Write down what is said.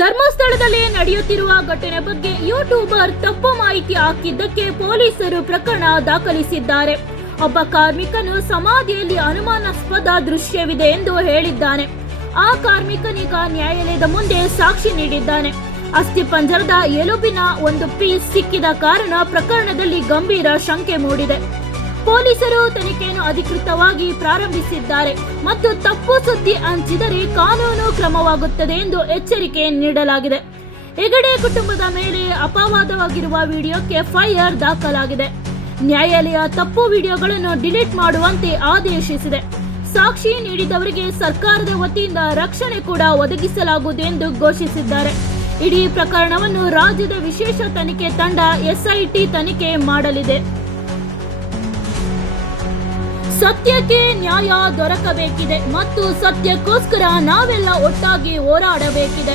ಧರ್ಮಸ್ಥಳದಲ್ಲಿ ನಡೆಯುತ್ತಿರುವ ಘಟನೆ ಬಗ್ಗೆ ಯೂಟ್ಯೂಬರ್ ತಪ್ಪು ಮಾಹಿತಿ ಹಾಕಿದ್ದಕ್ಕೆ ಪೊಲೀಸರು ಪ್ರಕರಣ ದಾಖಲಿಸಿದ್ದಾರೆ. ಒಬ್ಬ ಕಾರ್ಮಿಕನು ಸಮಾಧಿಯಲ್ಲಿ ಅನುಮಾನಾಸ್ಪದ ದೃಶ್ಯವಿದೆ ಎಂದು ಹೇಳಿದ್ದಾನೆ. ಆ ಕಾರ್ಮಿಕನೀಗ ನ್ಯಾಯಾಲಯದ ಮುಂದೆ ಸಾಕ್ಷಿ ನೀಡಿದ್ದಾನೆ. ಅಸ್ಥಿಪಂಜರದ ಎಲುಬಿನ ಒಂದು ಪೀಸ್ ಸಿಕ್ಕಿದ ಕಾರಣ ಪ್ರಕರಣದಲ್ಲಿ ಗಂಭೀರ ಶಂಕೆ ಮೂಡಿದೆ. ಪೊಲೀಸರು ತನಿಖೆಯನ್ನು ಅಧಿಕೃತವಾಗಿ ಪ್ರಾರಂಭಿಸಿದ್ದಾರೆ ಮತ್ತು ತಪ್ಪು ಸುದ್ದಿ ಹಂಚಿದರೆ ಕಾನೂನು ಕ್ರಮವಾಗುತ್ತದೆ ಎಂದು ಎಚ್ಚರಿಕೆ ನೀಡಲಾಗಿದೆ. ಹೆಗಡೆ ಕುಟುಂಬದ ಮೇಲೆ ಅಪವಾದವಾಗಿರುವ ವಿಡಿಯೋಕ್ಕೆ ಎಫ್ಐಆರ್ ದಾಖಲಾಗಿದೆ. ನ್ಯಾಯಾಲಯ ತಪ್ಪು ವಿಡಿಯೋಗಳನ್ನು ಡಿಲೀಟ್ ಮಾಡುವಂತೆ ಆದೇಶಿಸಿದೆ. ಸಾಕ್ಷಿ ನೀಡಿದವರಿಗೆ ಸರ್ಕಾರದ ವತಿಯಿಂದ ರಕ್ಷಣೆ ಕೂಡ ಒದಗಿಸಲಾಗುವುದು ಎಂದು ಘೋಷಿಸಿದ್ದಾರೆ. ಇಡೀ ಪ್ರಕರಣವನ್ನು ರಾಜ್ಯದ ವಿಶೇಷ ತನಿಖೆ ತಂಡ ಎಸ್ಐಟಿ ತನಿಖೆ ಮಾಡಲಿದೆ. ಸತ್ಯಕ್ಕೆ ನ್ಯಾಯ ದೊರಕಬೇಕಿದೆ ಮತ್ತು ಸತ್ಯಕ್ಕೋಸ್ಕರ ನಾವೆಲ್ಲ ಒಟ್ಟಾಗಿ ಹೋರಾಡಬೇಕಿದೆ.